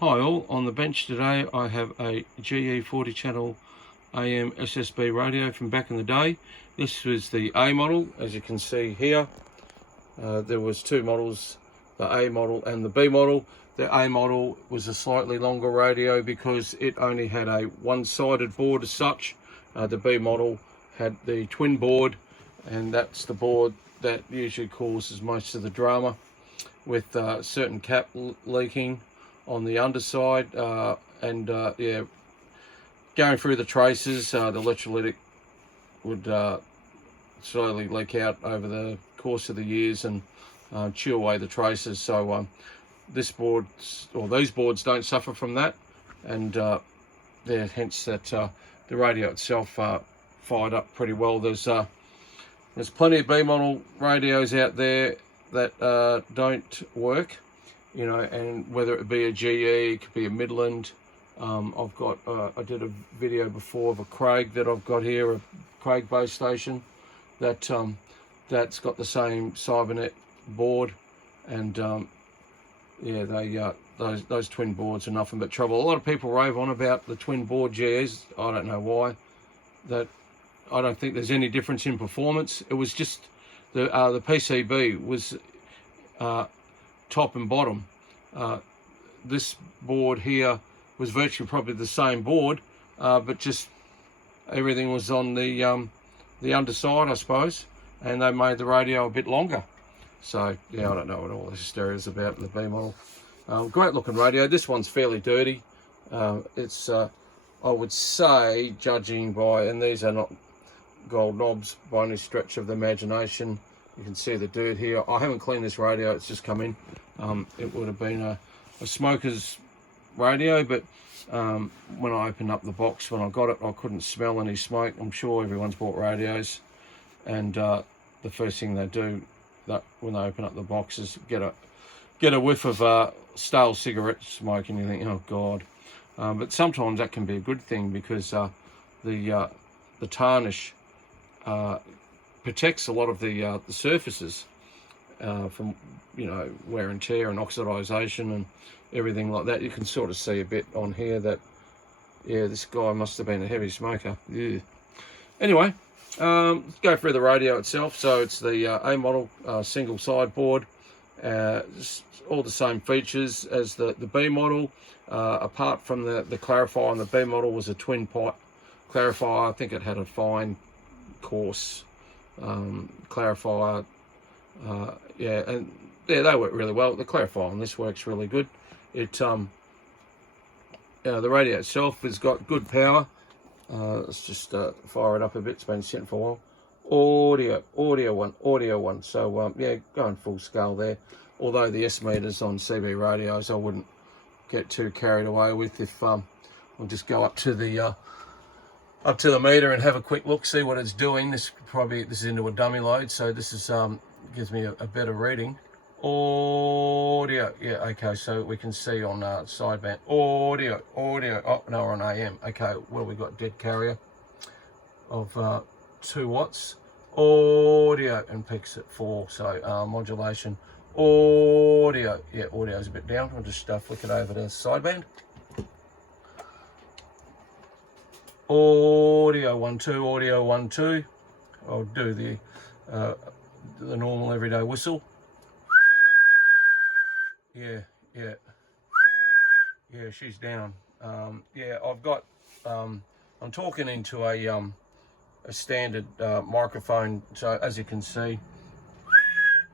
Hi all, on the bench today I have a GE 40 channel AM SSB radio from back in the day. This was the A model, as you can see here. There was two models, the A model and the B model. The A model was a slightly longer radio because it only had a one-sided board as such. The B model had the twin board, and that's the board that usually causes most of the drama with certain cap leaking on the underside, yeah, going through the traces, the electrolytic would slowly leak out over the course of the years and chew away the traces. So this board, or these boards, don't suffer from that, and yeah, hence that the radio itself fired up pretty well. There's plenty of B model radios out there that don't work, you know, and whether it be a GE, it could be a Midland. I've got, I did a video before of a Craig that I've got here, a Craig base station that that's got the same Cybernet board, and yeah, they those twin boards are nothing but trouble. A lot of people rave on about the twin board GEs. I don't know why. That I don't think there's any difference in performance. It was just the PCB was top and bottom. This board here was virtually probably the same board, but just everything was on the underside, I suppose, and they made the radio a bit longer. So yeah, I don't know what all this hysteria is about in the B model. Great looking radio. This one's fairly dirty. It's I would say, judging by, and these are not gold knobs by any stretch of the imagination. You can see the dirt here. I haven't cleaned this radio, it's just come in. It would have been a smoker's radio, but when I opened up the box, when I got it, I couldn't smell any smoke. I'm sure everyone's bought radios, and the first thing they do that when they open up the box is get a whiff of stale cigarette smoke, and you think, oh God. But sometimes that can be a good thing, because the tarnish protects a lot of the surfaces from, you know, wear and tear and oxidization and everything like that. You can sort of see a bit on here that, yeah, this guy must have been a heavy smoker. Yeah. Anyway, let's go through the radio itself. So it's the A model single sideboard, all the same features as the B model, apart from the clarifier on the B model was a twin pipe clarifier. I think it had a fine, coarse clarifier. Yeah, and yeah, they work really well. The clarifier on this works really good. It the radio itself has got good power. Let's just fire it up a bit. It's been sitting for a while. Audio one. So yeah, going full scale there. Although the S meters on CB radios, I wouldn't get too carried away with. If I'll just go up to the meter and have a quick look, see what it's doing. This is into a dummy load, so this is gives me a better reading. Audio, yeah, okay, so we can see on sideband audio. Oh no, we're on AM. Okay, what have we got? Dead carrier of 2 watts. Audio, and peaks at 4. So modulation. Audio, yeah, audio's a bit down. I'll just flick it over to sideband. Audio 1 2, audio 1 2. I'll do the normal everyday whistle. Yeah, she's down. Yeah, I've got. I'm talking into a standard microphone, so as you can see,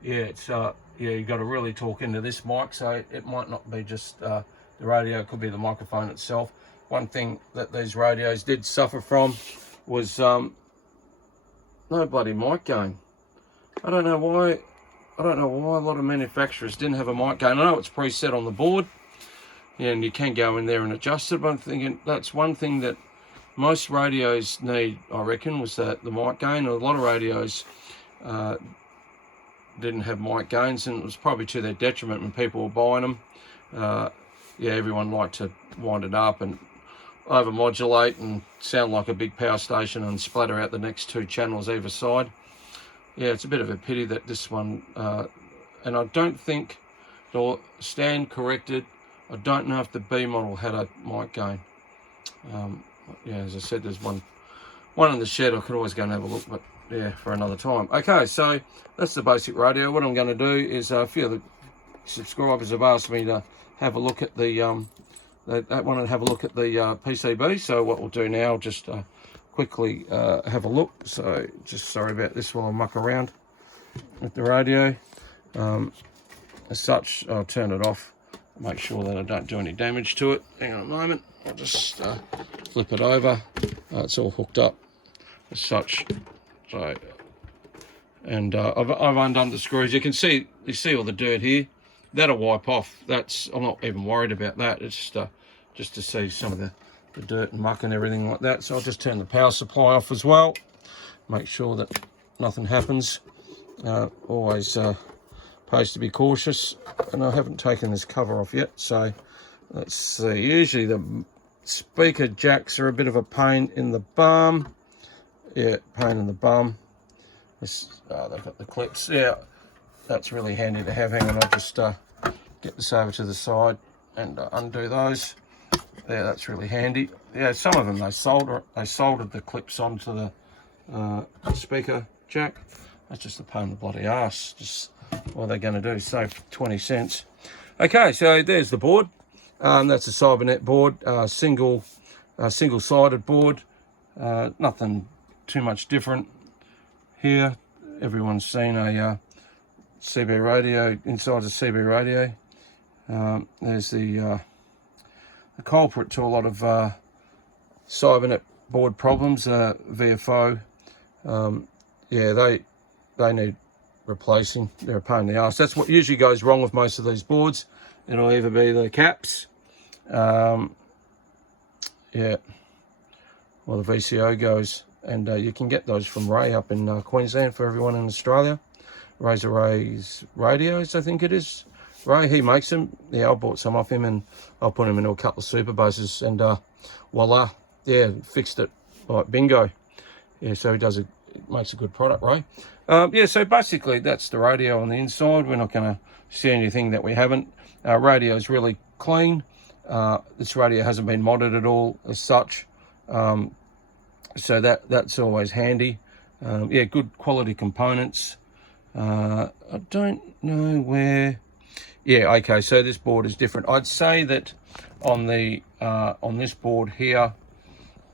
yeah, it's yeah, you got to really talk into this mic. So it might not be just the radio; it could be the microphone itself. One thing that these radios did suffer from was no bloody mic gain. I don't know why a lot of manufacturers didn't have a mic gain. I know it's preset on the board, and you can go in there and adjust it, but I'm thinking that's one thing that most radios need, I reckon, was the mic gain. A lot of radios didn't have mic gains, and it was probably to their detriment when people were buying them. Yeah, everyone liked to wind it up and over-modulate and sound like a big power station and splatter out the next 2 channels either side. Yeah, it's a bit of a pity that this one, and I don't think it'll stand corrected. I don't know if the B model had a mic gain. Yeah, as I said, there's one in the shed. I could always go and have a look, but yeah, for another time. Okay, so that's the basic radio. What I'm going to do is a few of the subscribers have asked me to have a look at the they wanted to have a look at the PCB. So what we'll do now, just quickly have a look. So just sorry about this while I muck around with the radio. As such, I'll turn it off, make sure that I don't do any damage to it. Hang on a moment, I'll just flip it over. It's all hooked up as such. So, and I've undone the screws. You see all the dirt here. That'll wipe off. I'm not even worried about that. It's just to see some of the dirt and muck and everything like that. So I'll just turn the power supply off as well. Make sure that nothing happens. Always pays to be cautious. And I haven't taken this cover off yet. So let's see. Usually the speaker jacks are a bit of a pain in the bum. Yeah, pain in the bum. They've got the clips. Yeah, that's really handy to have. Hang on, I'll just get this over to the side and undo those. Yeah, that's really handy. Yeah, some of them they soldered the clips onto the speaker jack. That's just a pain in the bloody ass. Just what they're going to do, save 20 cents. Okay, so there's the board. That's a Cybernet board, single-sided board. Nothing too much different here. Everyone's seen a CB radio, inside a CB radio. There's the culprit to a lot of Cybernet board problems, VFO. Yeah, they need replacing. They're a pain in the arse. That's what usually goes wrong with most of these boards. It'll either be the caps, yeah, or the VCO goes. And you can get those from Ray up in Queensland for everyone in Australia. Razor Ray's radios, I think it is. Ray, he makes them. Yeah, I bought some off him and I'll put them into a couple of super buses and voila, yeah, fixed it. Like bingo. Yeah, so he makes a good product, Ray. Yeah, so basically that's the radio on the inside. We're not going to see anything that we haven't. Radio is really clean. This radio hasn't been modded at all as such. So that's always handy. Yeah, good quality components. I don't know where. Yeah, okay. So this board is different. I'd say that on this board here,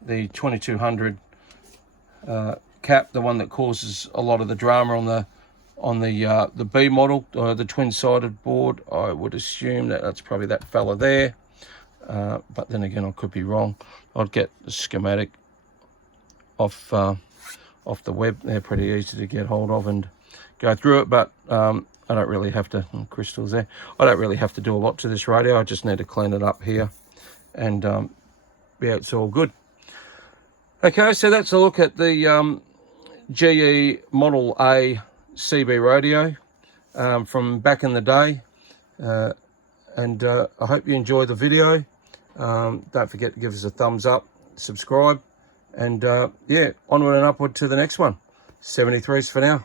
the 2200 cap, the one that causes a lot of the drama on the B model, the twin-sided board, I would assume that's probably that fella there. But then again, I could be wrong. I'd get the schematic off the web. They're pretty easy to get hold of and go through it, but I don't really have to. Crystals there. I don't really have to do a lot to this radio. I just need to clean it up here, and yeah, it's all good. Okay, so that's a look at the GE Model A CB radio from back in the day, and I hope you enjoy the video. Don't forget to give us a thumbs up, subscribe. And yeah, onward and upward to the next one. 73s for now.